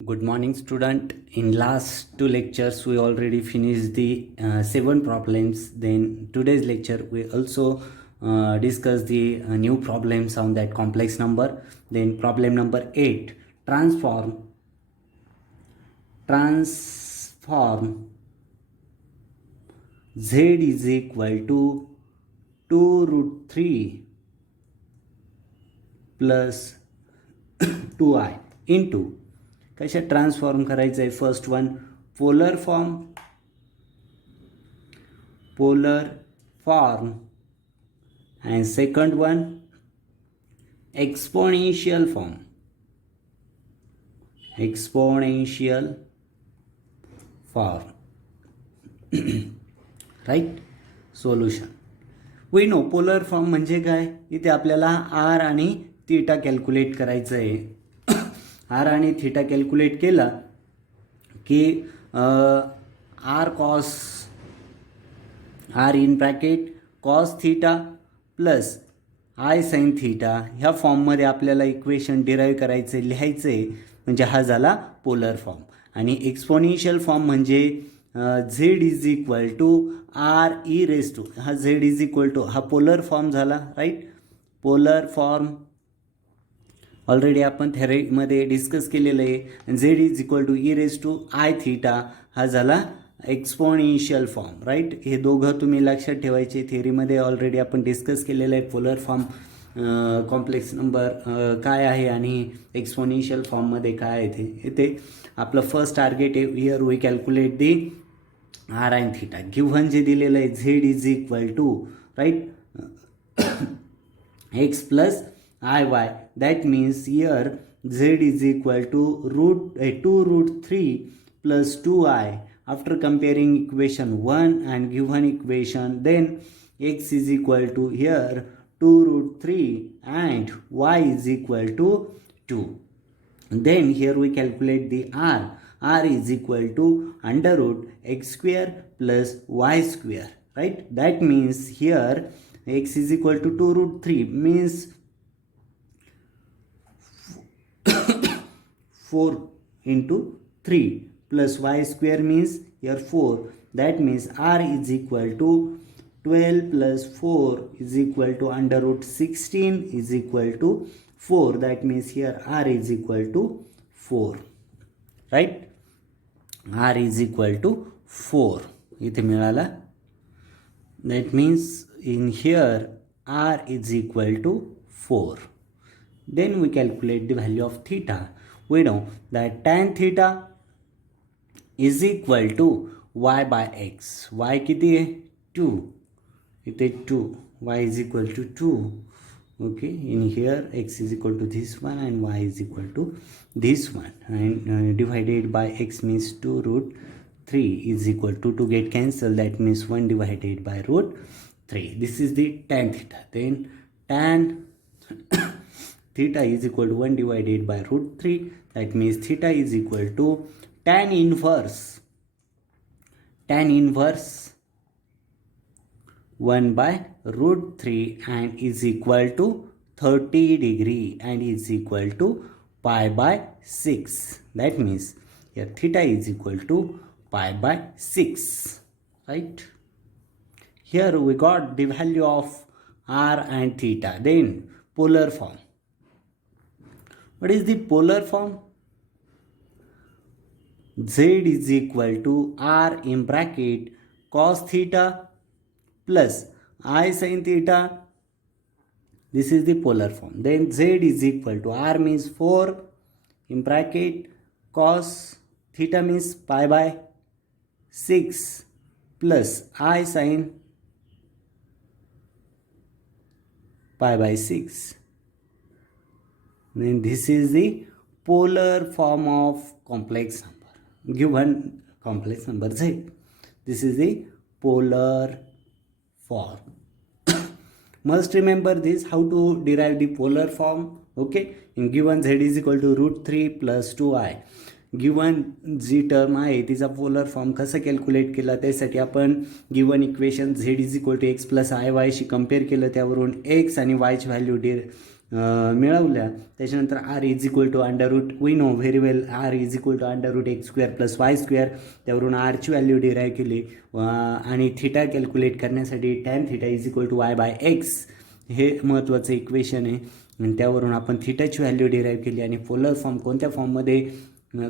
Good morning, student. In last two lectures, we already finished the 7 problems. Then today's lecture, we also discuss the new problems on that complex number. Then problem number 8, transform z is equal to 2 root 3 plus 2i into कशा transform करायचं आहे. First one polar form and second one exponential form right. Solution we know polar form म्हणजे काय. इथे आपल्याला are आणि theta calculate करायचं आहे. आर आणि थीटा कॅल्क्युलेट केला की R in bracket cos theta plus I sine theta ह्या फॉर्ममध्ये आपल्याला इक्वेशन डिराईव्ह करायचं आहे, लिहायचं आहे. म्हणजे हा झाला पोलर फॉर्म. आणि एक्सपोनेन्शियल फॉर्म म्हणजे Z is equal to R E raise to, हा झेड इज इक्वल टू हा पोलर फॉर्म झाला. राईट. पोलर फॉर्म ऑलरेडी आपण थेरीमध्ये डिस्कस केलेलं आहे. Z is equal to E raise to I theta हा झाला एक्सपोनेन्शियल फॉर्म. राईट. हे दोघं तुम्ही लक्षात ठेवायचे. थेरीमध्ये ऑलरेडी आपण डिस्कस केलेलं आहे. पोलर फॉर्म कॉम्प्लेक्स नंबर काय आहे आणि एक्सपोनेन्शियल फॉर्ममध्ये काय आहे ते आपलं फर्स्ट टार्गेट आहे. Here we calculate the R and theta. Given जे दिलेलं आहे Z is equal to right X plus iy, that means here z is equal to 2 root 3 plus 2i. After comparing equation 1 and given equation, then x is equal to here 2 root 3 and y is equal to 2. Then here we calculate the r is equal to under root x square plus y square. Right. That means here x is equal to 2 root 3 means 4 into 3 plus y square means here 4. That means r is equal to 12 plus 4 is equal to under root 16 is equal to 4. That means here r is equal to 4. Right. r is equal to 4 इथे मिळाला. That means in here r is equal to 4. Then we calculate the value of theta. We know that tan theta is equal to y by x. y किती आहे 2. इथे 2. y is equal to 2. Okay. In here x is equal to this one and y is equal to this one. And divided by x means 2 root 3 is equal to 2 get cancelled. That means 1 divided by root 3. This is the tan theta. Then tan theta is equal to 1 divided by root 3. That means theta is equal to tan inverse 1 by root 3 and is equal to 30 degree and is equal to pi by 6. That means here theta is equal to pi by 6. Right. Here we got the value of r and theta. Then polar form. What is the polar form? Z is equal to r in bracket cos theta plus I sin theta. This is the polar form. Then Z is equal to r means 4 in bracket cos theta means pi by 6 plus I sin pi by 6. Then this is the polar form of complex number. Given complex number z. This is the polar form. Must remember this how to derive the polar form. Okay. In given z is equal to root 3 plus 2i. Given जी term आहे तिचा polar form कसं calculate केला त्यासाठी आपण given equation Z is equal to X plus I वायशी compare केलं. त्यावरून एक्स आणि वायची व्हॅल्यू मिळवल्या त्याच्यानंतर R is equal to under root we know very well R is equal to under root X square plus Y square, त्यावरून आरची value derive केली आणि थिटा कॅल्क्युलेट करण्यासाठी tan theta is equal to Y by x हे महत्त्वाचं equation आहे आणि त्यावरून आपण थिटाची व्हॅल्यू डिराईव्ह केली आणि पोलर फॉर्म कोणत्या फॉर्ममध्ये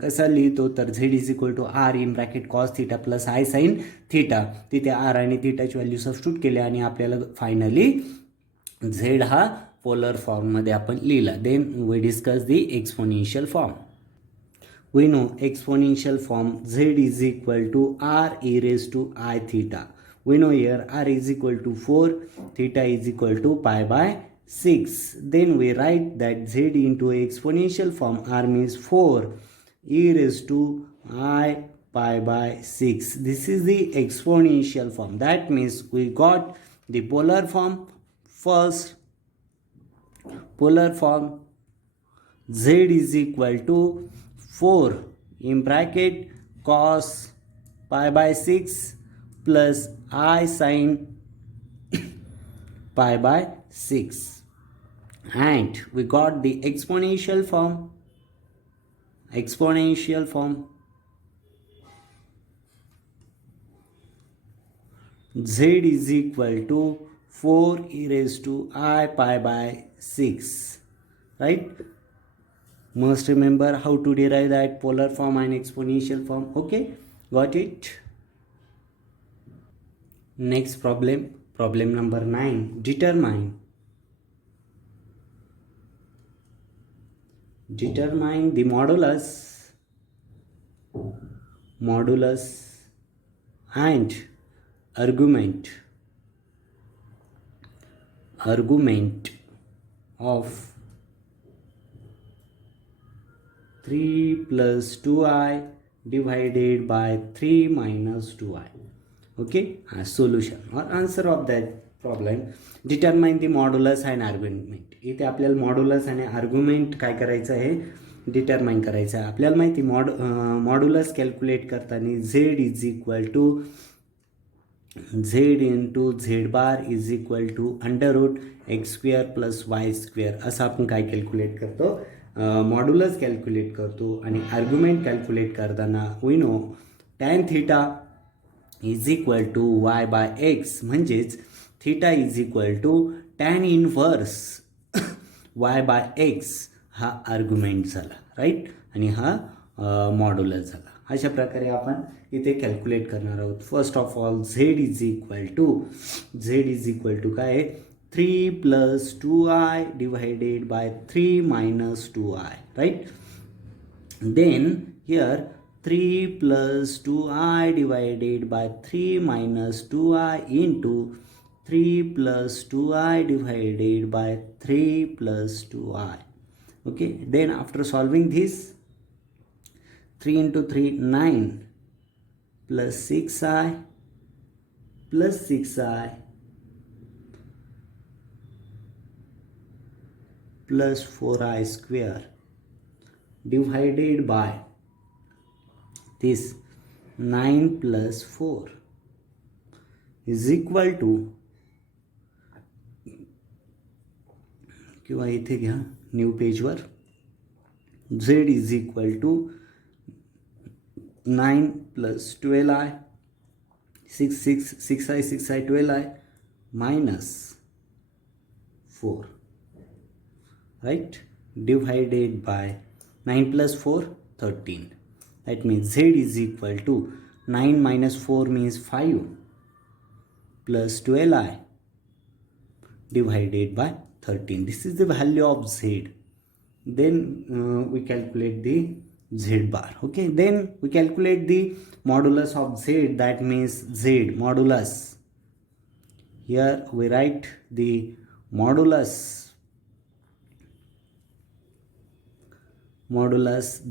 कसा लिहितो तर Z is equal to R in bracket cos theta plus I sine theta, तिथे आर आणि थिटाची व्हॅल्यू सबस्टिट्यूट केली आणि आपल्याला फायनली झेड हा पोलर फॉर्ममध्ये आपण लिहिला. Then we discuss the exponential form. We know exponential form Z is equal to R E raise to I theta. We know here R is equal to 4, theta is equal to pi by 6. Then we write that z into exponential form r means 4 e raised to I pi by 6. This is the exponential form. That means we got the polar form. First polar form z is equal to 4 in bracket cos pi by 6 plus I sin pi by 6. And we got the exponential form. Exponential form z is equal to 4 e raised to I pi by 6, right? Must remember how to derive that polar form and exponential form. Okay, got it? Next problem number 9. Determine the modulus and argument of 3 plus 2i divided by 3 minus 2i. Okay, a solution or answer of that problem. Determine the modulus and argument. इथे आपल्याला modulus आणि argument काय करायचं आहे determine करायचं आहे. आपल्याला माहिती मॉड्युलस कॅल्क्युलेट करताना Z is equal to Z into Z bar is equal to under root X square plus Y square असं आपण काय कॅल्क्युलेट करतो मॉड्युलस कॅल्क्युलेट करतो. आणि आर्ग्युमेंट कॅल्क्युलेट करताना we know tan theta is equal to Y by X म्हणजेच theta is equal to tan inverse Y by X हा argument झाला, राईट, आणि हा मॉड्युलस झाला. अशा प्रकारे आपण इथे कॅल्क्युलेट करणार आहोत. First of all Z is equal to काय 3 plus 2i divided by 3 minus 2i, right. Then here 3 plus 2i divided by 3 minus 2i into 3 plus 2i divided by 3 plus 2i. Okay, then after solving this 3 into 3 9 plus 6i plus 6i plus 4i square divided by this 9 plus 4 is equal to किंवा इथे घ्या new पेजवर z is equal to 9 plus 12i 6i 12i minus 4, right, divided by 9 plus 4 13. That means z is equal to 9 minus 4 means 5 plus 12i divided by 13. This is the value of z. Then we calculate the z bar. Okay, then we calculate the modulus of z. That means z modulus. Here we write the modulus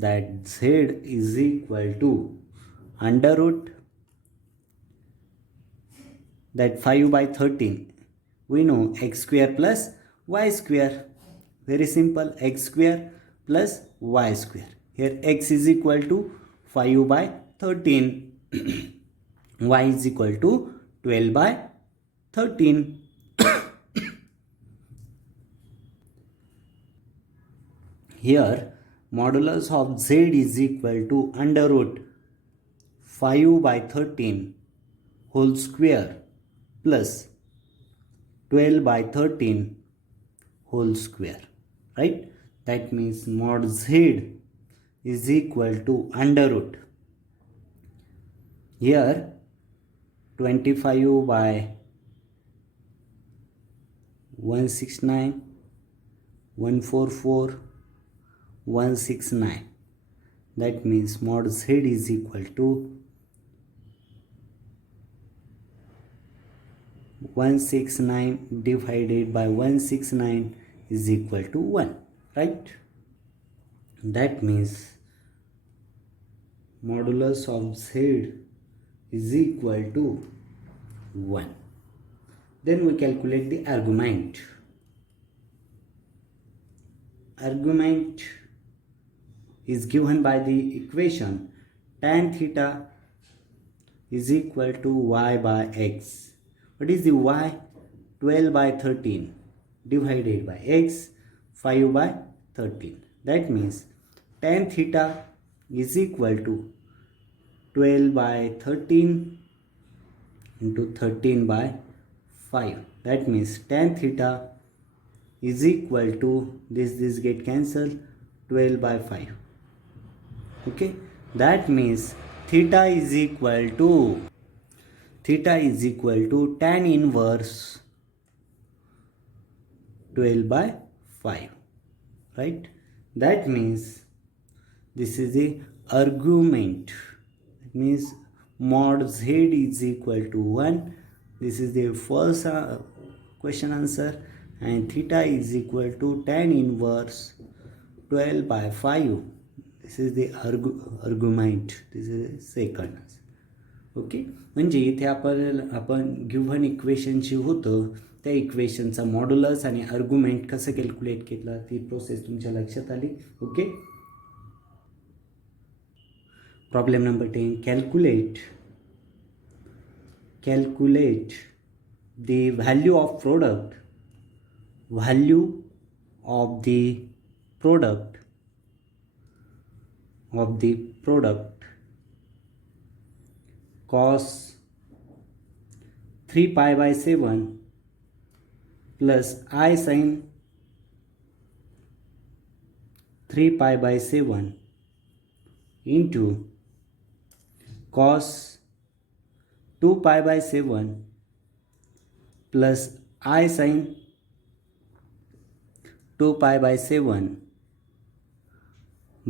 that z is equal to under root that 5 by 13. We know x square plus y square. Very simple, x square plus y square. Here x is equal to 5 by 13. Y is equal to 12 by 13. Here modulus of z is equal to under root 5 by 13 whole square plus 12 by 13 whole square, right? That means mod z is equal to under root, here 25 by 169 144 169. That means mod z is equal to 169 divided by 169 is equal to 1, right? That means modulus of z is equal to 1. Then we calculate the argument. Argument is given by the equation tan theta is equal to y by x. What is the y? 12 by 13 divided by x 5 by 13. That means tan theta is equal to 12 by 13 into 13 by 5. That means tan theta is equal to this get cancelled, 12 by 5. Okay, that means theta is equal to tan inverse 12 by 5, right? That means this is the argument. It means mod z is equal to 1. This is the first question answer, and theta is equal to tan inverse 12 by 5. This is the argument. This is the second answer. Okay, म्हणजे इथे आपण given equation जे होतं त्या इक्वेशनचा modulus आणि argument कसं calculate केलं ती process तुमच्या लक्षात आली. Okay, problem number 10. Calculate the value of product cos 3 pi by 7 plus I sin 3 pi by 7 into cos 2 pi by 7 plus I sin 2 pi by 7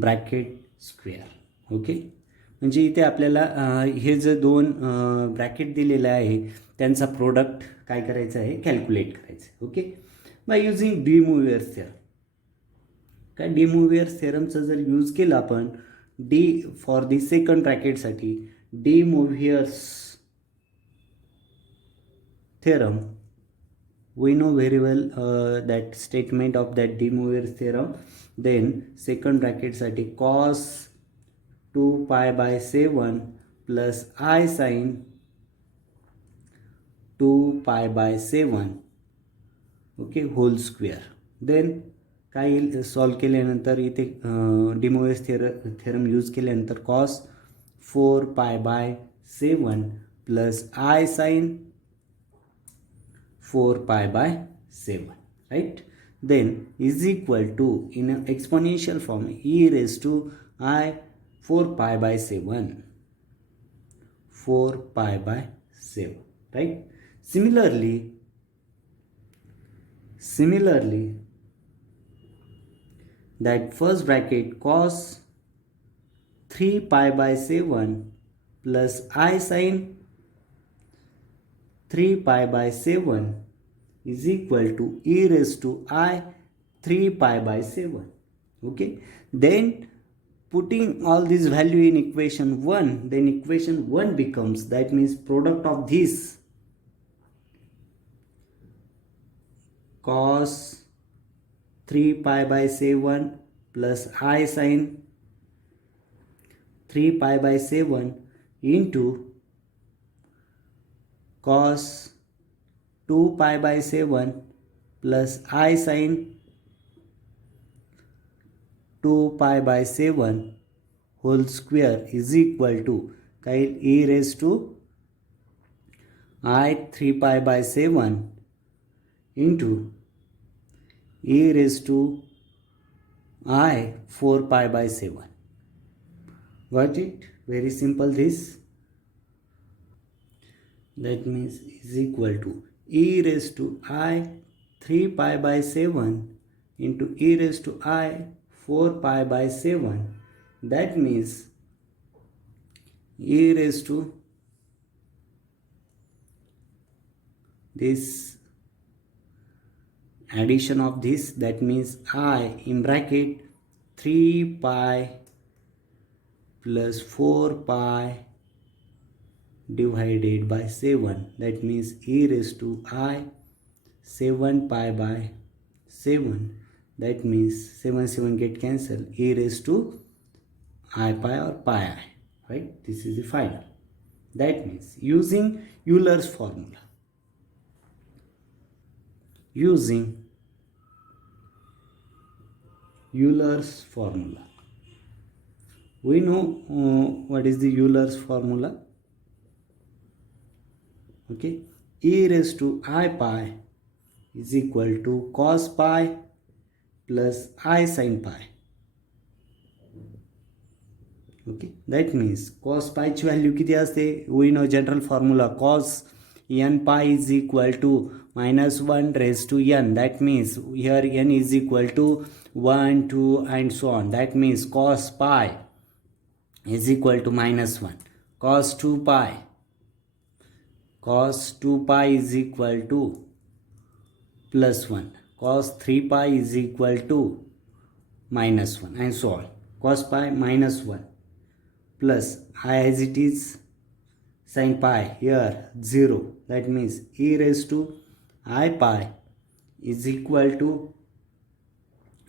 bracket square. Okay, म्हणजे इथे आपल्याला हे जे दोन ब्रॅकेट दिलेले आहे त्यांचा प्रोडक्ट काय करायचं आहे, कॅल्क्युलेट करायचं आहे. Okay, by using De Moivre's theorem. काय डी मोव्हियर्स थेरमचं जर यूज केलं आपण डी फॉर दी सेकंड ब्रॅकेटसाठी De Moivre's theorem, we know very well that statement of that de Moivre's theorem. Then second bracket साठी cos 2 pi by 7 plus I sin 2 pi by 7 okay whole square. Then काय solve केल्यानंतर इथे de Moivre's theorem use केल्यानंतर cos 4 pi by 7 plus I sin 4 pi by 7, right? Then is equal to, in an exponential form, e raised to I 4 pi by 7, 4 pi by 7, right? Similarly, that first bracket cos 3 pi by 7 plus I sin 3 pi by 7 is equal to e raised to I 3 pi by 7. Okay, then putting all this value in equation 1, then equation 1 becomes, that means product of this cos 3 pi by 7 plus I sin 3 pi by 7 into cos 2 pi by 7 plus I sin 2 pi by 7 whole square is equal to काय e raised to I 3 pi by 7 into e raised to I 4 pi by 7. Got it? Very simple this. That means is equal to e raised to I 3 pi by 7 into e raised to I 4 pi by 7. That means e raised to this addition of this, that means I in bracket 3 pi plus 4 pi divided by 7, that means e raised to I 7 pi by 7, that means 7 get cancelled, e raised to I pi or pi I, right? This is the final. That means using Euler's formula, we know what is the Euler's formula. Okay, e raised to I pi is equal to cos pi plus I sin pi. Okay, that means cos pi ची value किती असते? we know general formula cos n pi is equal to minus 1 raised to n. That means here n is equal to 1, 2 and so on. That means cos pi is equal to minus 1. Cos 2 pi is equal to plus 1. Cos 3 pi is equal to minus 1 and so on. Cos pi minus 1 plus I as it is sin pi here 0. That means e raised to I pi is equal to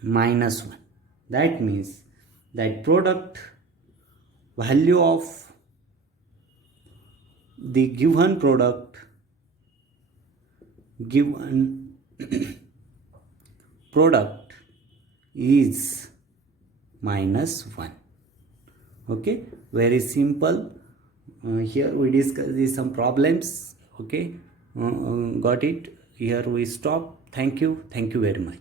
minus 1. That means that product value of the given product is minus 1. Okay, very simple. Here we discuss some problems. Okay, got it? Here we stop. Thank you very much.